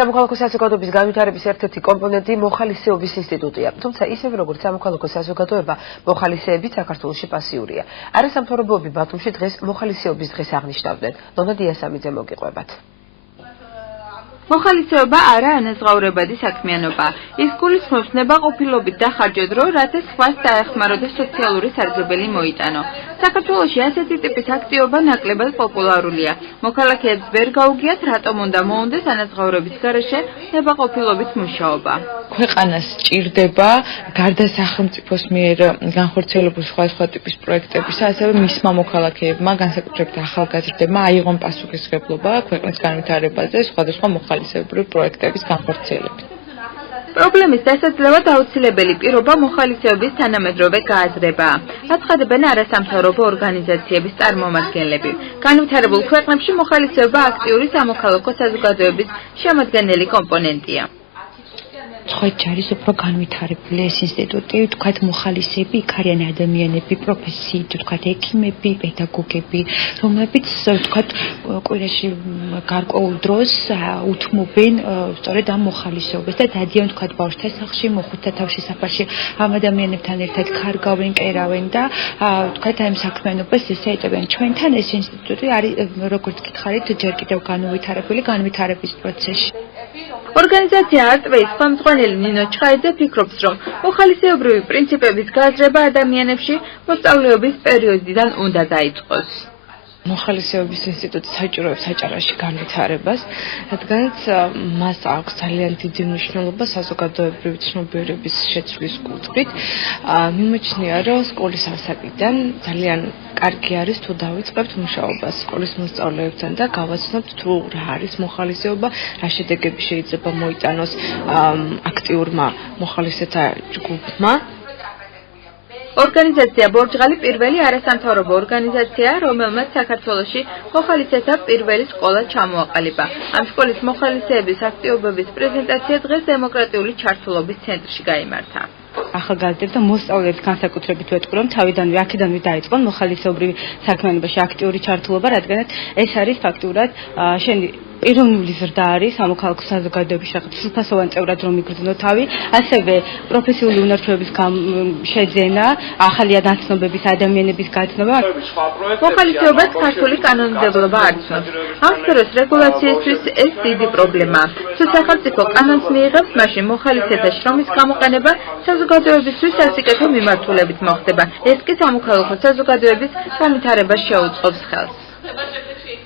სამოქალაქო საზოგადოების განვითარების ერთ-ერთი კომპონენტი მოხალისეობის ინსტიტუტია. თუმცა ისევე როგორც სამოქალაქო საზოგადოება, მოხალისეები საქართველოში პასიურია. არასამთავრობოები ბათუმში დღეს მოხალისეობის დღეს აღნიშნავდნენ. ნონა დიასამიძე მოგიყვებათ. მოხალისეობა არა ანაზღაურებადი საქმიანობა. ის გულისხმობს ნებაყოფილობით დახარჯოთ დრო, რათა სხვას დაეხმაროს და სოციალური სარგებელი მოიტანო. საქართველოში ასეთი ტიპის აქტივობა ნაკლებად პოპულარულია. მოქალაქეებს ვერ გაუგიათ, რატომ უნდა მოუნდეს ანაზღაურების გარეშე ნებაყოფილობით მუშაობა. ქვეყანას სჭირდება გარდა სახელმწიფოს მიერ განხორციელებული სხვა ტიპის პროექტებისა, ასევე მისმა მოქალაქეებმა, განსაკუთრებით ახალგაზრდებმა აიღონ პასუხისმგებლობა ქვეყნის განვითარებაზე სხვადასხვა მოხალისეებრივი პროექტების განხორციელებით. პრობლემის დასაძლევად აუცილებელი პირობა მოხალისეობის თანამედროვე გააზრებაა. აცხადებენ არასამთავრობო ორგანიზაციების წარმომადგენლები. განვითარებულ ქვეყნებში მოხალისეობა აქტიური სამოქალაქო საზოგადოების შემადგენელი კომპონენტია. Ხოჭ არის უფრო განვითარებული ეს ინსტიტუტი, თქვათ მოხალისეები, იქ არიან ადამიანები, პროფესიით, თქვათ ექიმები, პედაგოგები, რომლებიც თქვათ კვირაში გარკვეულ დროს უთმობენ სწორედ ამ მოხალისეობას და დადიან თქვათ ბავშვთა სახლში, მოხუცთა თავშესაფარში, ამ ადამიანებთან ერთად ქარგავენ, კერავენ და თქვათ ამ საქმიანობას ესეიტებენ. ჩვენთან ეს ინსტიტუტი არის როგორც გითხარით, ჯერ კიდევ განვითარების პროცესში. ორგანიზაცია არტვეის ხელმძღვანელი ნინო ჩხაიძე ფიქრობს, რომ მოხალისეობრივი პრინციპების გააზრება ადამიანებში მოსწავლეობის პერიოდიდან უნდა დაიწყოს. მოხალისეობის ინსტიტუტი საჭიროებს საჭარაში განვითარებას, რადგანაც მას აქვს ძალიან დიდი მნიშვნელობა საზოგადოებრივი ცნობიერების შეცვლის კუთხით. მიმოჩნია, რომ სკოლის ასაკიდან ძალიან კარგი არის თუ დავიწყებთ მუშაობას სკოლის მოსწავლეებთან და გავაცნობთ თუ რა არის მოხალისეობა, რა შედეგები შეიძლება მოიტანოს აქტიურმა მოხალისეთა ჯგუფმა. ორგანიზაცია ბორჯღალი პირველი არასამთავრობო ორგანიზაციაა, რომელმაც საქართველოში მოხალისეთა პირველი სკოლა ჩამოაყალიბა. ამ სკოლის მოხალისეების აქტივობების პრეზენტაცია დღეს დემოკრატიული ჩართულობის ცენტრში გაიმართა. ახალგაზრდებს და მოსწავლეებს განსაკუთრებით ვეტყვი, რომ თავიდანვე აქედანვე დაიწყონ მოხალისეობრივი საქმიანობაში აქტიური ჩართულობა, რადგანაც ეს არის ფაქტურად პიროვნული ზრდა არის სამოქალაქო საზოგადოების სრულფასოვან წევრად რომ იგრძნო თავი, ასევე პროფესიული უნარჩვევების შეძენა, ახალი დაცნობების ადამიანების გაცნობა. მოხალისეობას ქართული კანონმდებლობა არ ცნობს. ამ სფეროს რეგულაციისთვის ეს დიდი პრობლემაა. თუ სახელმწიფო კანონს მიიღებს, მაშინ მოხალისეთა შრომის გამოყენება საზოგადოებისთვის სასიკეთო მიმართულებით მოხდება. ეს კი სამოქალაქო საზოგადოების განვითარებას შეუწყობს ხელს.